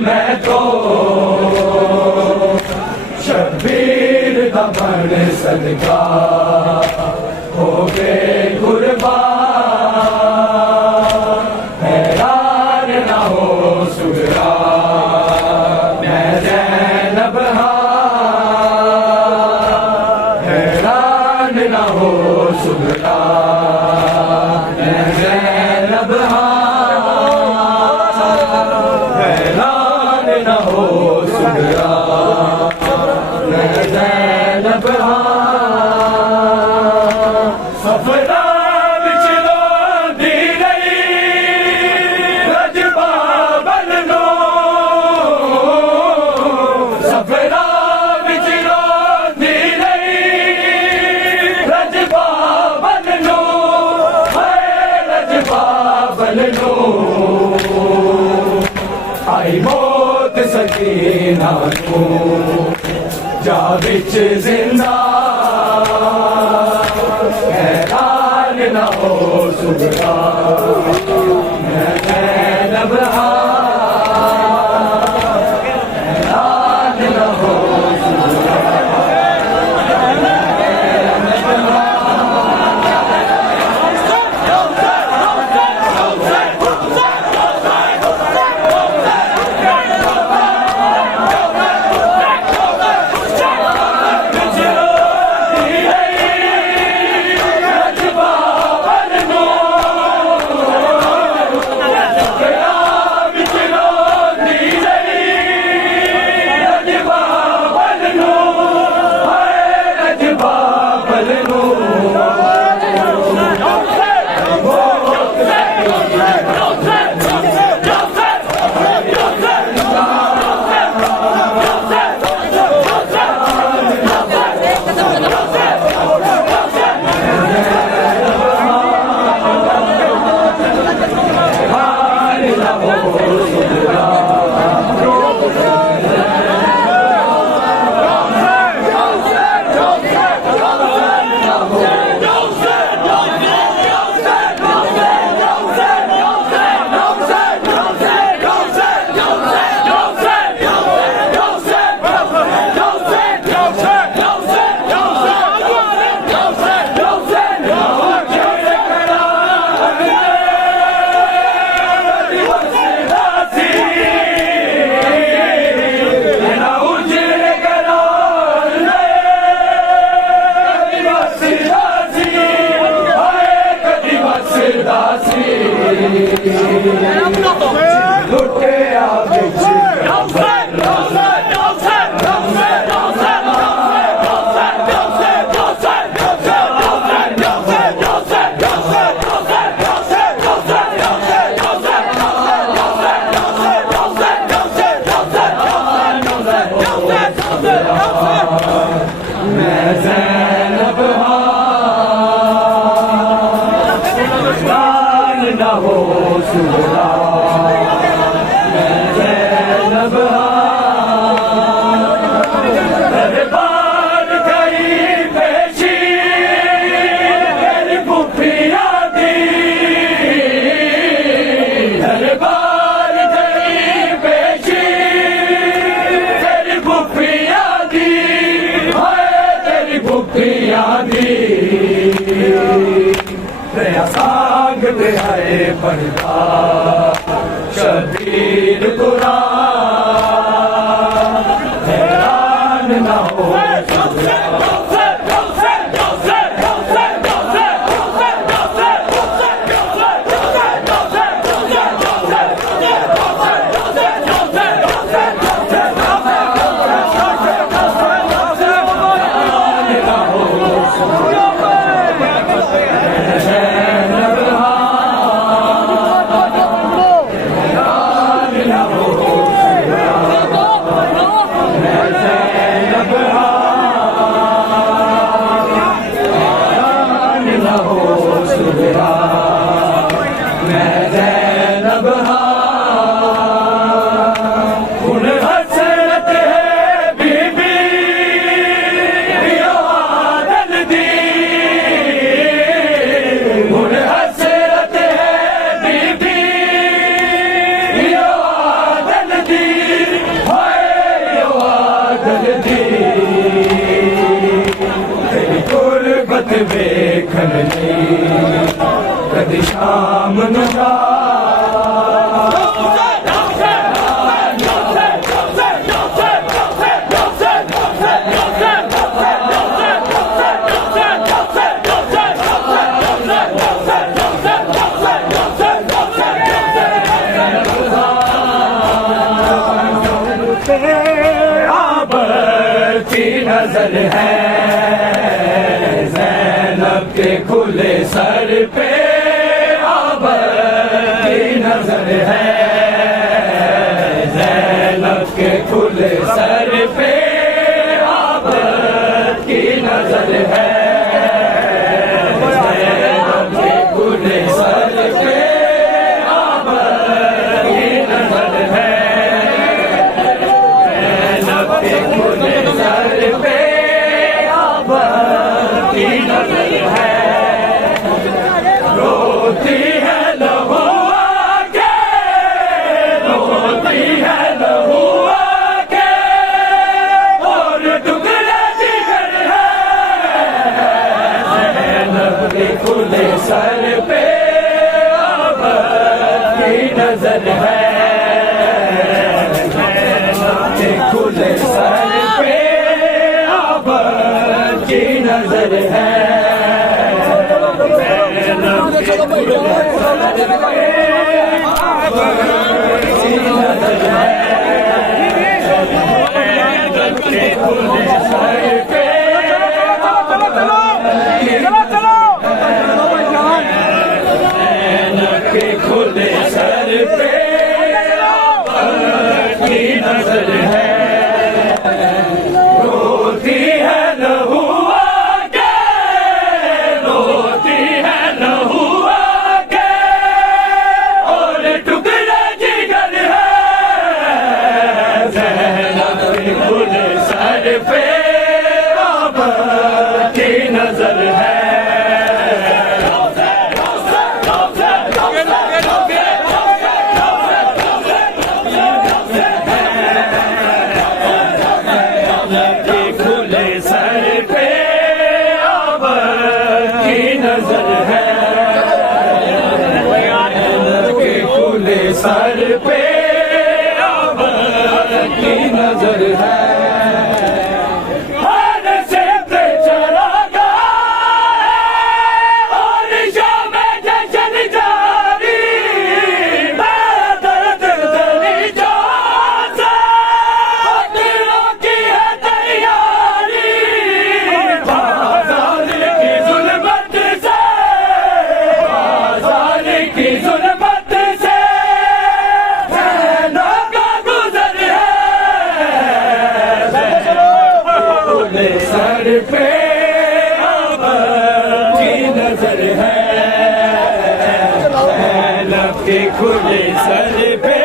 मैं तो शब्बीर दमन सदका हो गए कुर्बान। हैरान न हो सुगरा मैं ज़ैनब हैरान न हो सुगरा मैं ज़ैनब न हो सुगरा मैं ज़ैनब सफरा बिचलो दी रही रजबा बननो सफरा बिचलो दी रही रजबा बननो है रजबा बननो आई मौत सकीना को जा बिच जिंदा हैरान न हो सुगरा मैं ज़ैनब हैरान न हो सुगरा मैं ज़ैनब न हो सुगरा दया सांगते है पर्दा शबीर कुरान हैरान न हो वेखन कदी शाम नुरा आबती नजर है के खुले सर पे आबर की नजर है ज़ैनब के खुले सर पे आबर की नजर है ज़ैनब के खुले सर पे आबर की नजर है ज़ैनब के खुले सर पे आबर की नजर है रोती है लहू आके रोती है लहू आके और टुकड़े जिगर है ज़ैनब के खुले सर पे आबर की नजर है ज़ैनब के खुले सर पे आबर की नजर है खुले सर पे की नजर है रोती है लहू आके रोती है लहू आके और टुकड़े जिगर है ज़ैनब के खुले सर पे आबर की नजर है सर पे आबर की नजर है हर से चला और शाम जशन जारी दर्द दली जो दिलों की है तैयारी बाजार की जुल्मत से बाजार की जुल्मत से सर पे आबर की नजर है ज़ैनब के खुले सर पे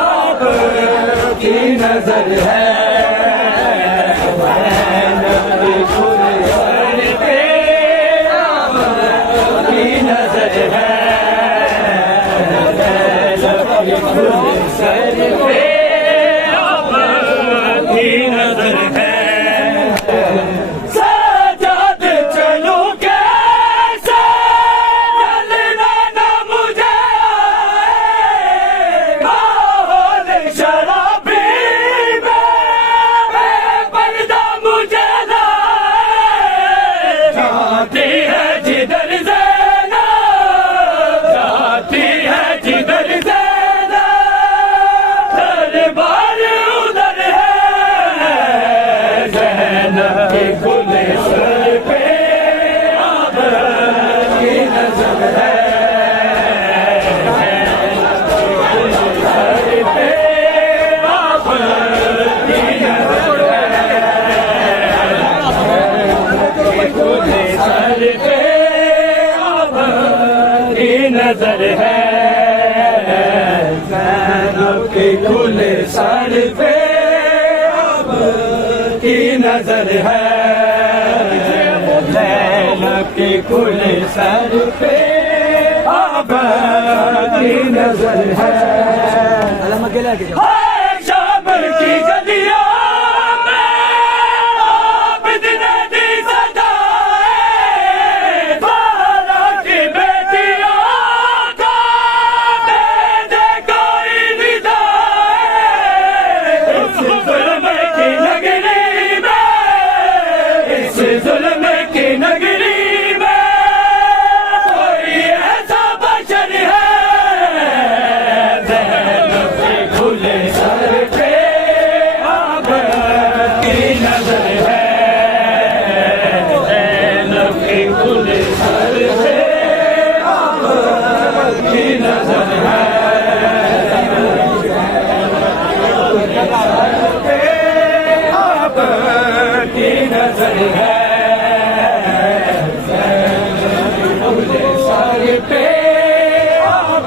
आबर की नजर है ज़ैनब के खुले सर पे आबर की नजर है ज़ैनब के खुले सर पे आबर की नजर है सजाद चलो के के खुले सर पे अब की नजर है, ज़ैनब के खुले सर पे अब की नजर है। शाम की गलियों में आबिद ने दी सदाएं, बाला की बेटियों को दे दे कोई निदाएं। इस जुल्म की नगरी में, इस जुल्म की नगरी में कोई ऐसा बशर है, ज़ैनब के खुले सर पे अब की नजर है, ज़ैनब के खुले सर पे अब की नजर है, अब की नजर है, सर पे अब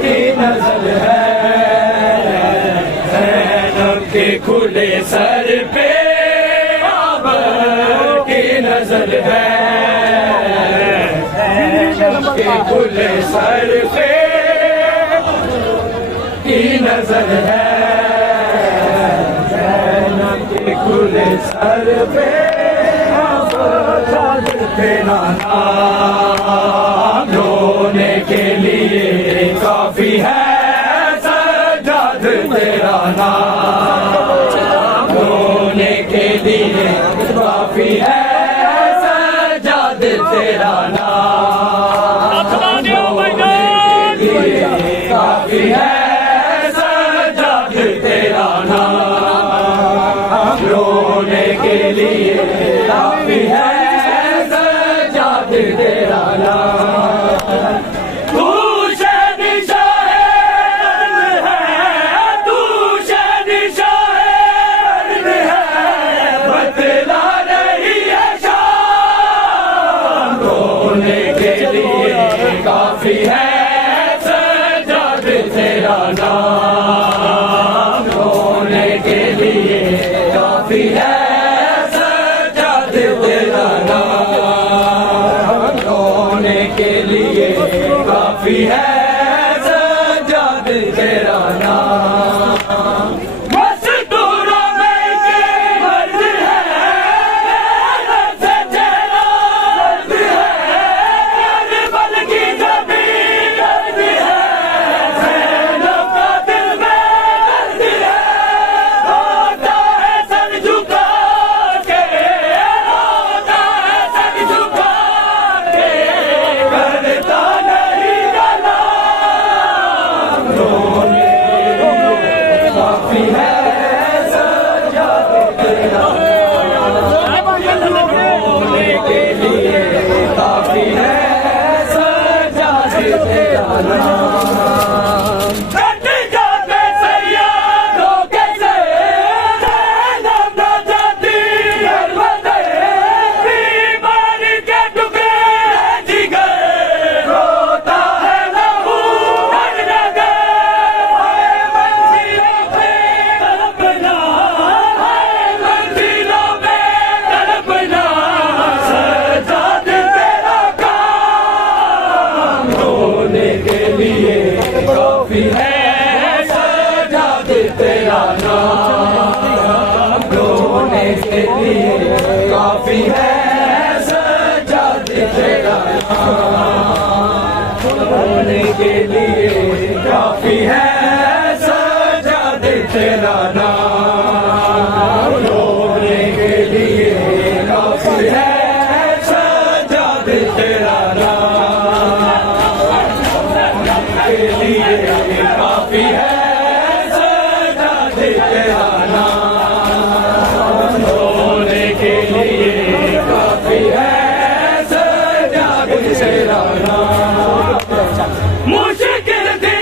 की नजर है, ज़ैनब के खुले सर पे अब की नजर है, ज़ैनब के खुले सर पे की नजर है, ज़ैनब के खुले सर पे अब तेरा नाम रोने के लिए काफी है, सजाद तेरा नाम रोने के लिए काफी है, सजाद तेरा नाम रोने के लिए काफी है, सजाद तेरा नाम रोने के लिए काफी है, सजाद तेरा नाम। तू शहंशाह है, तू शहंशाह है, बतला नहीं है शाम रोने के लिए काफी है, सजाद तेरा नाम रोने के लिए काफी है, सजाद तेरा नाम रोने के लिए काफी है, सजाद तेरा नाम। मस्तूरों में के मर्द है, रब से चेहरा दर्द है, करबल की ज़मीन दर्द है, ज़ैनब का दिल में दर्द है, रोता है सर झुका के, रोता है सर झुका के, करता नहीं गला रोने काफी है, सजाद तेरा रोने के लिए काफी है, सजाद तेरा नाम। कट जाते सैयादों के से, ज़ैनब न जाती अलवतन, बीमारी के टुकड़े जिगर, रोता है लहू हर जगह, हाय मंजिलों पे तड़पना, हाय मंजिलों पे तड़पना, सजाद तेरा काम रोने के लिए काफी है, सजाद तेरा नाम रोने के लिए काफी है, सजाद तेरा नाम रोने के लिए काफी है, सजाद तेरा नाम रोने के लिए काफी है, सजाद तेरा नाम के लिए काफी है, सजाद तेरा नाम रोने के लिए काफी है, सजाद तेरा नाम। मुश्किल थी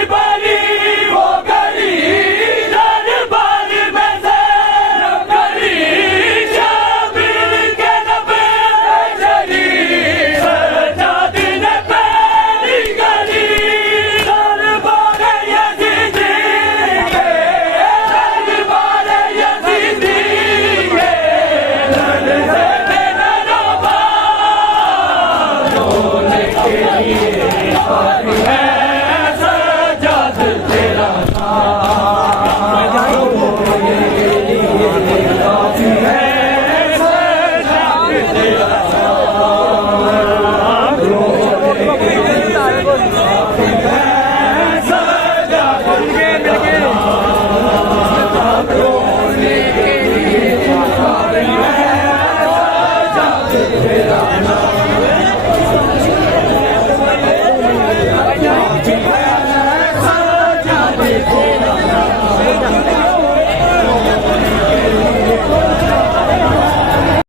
पाही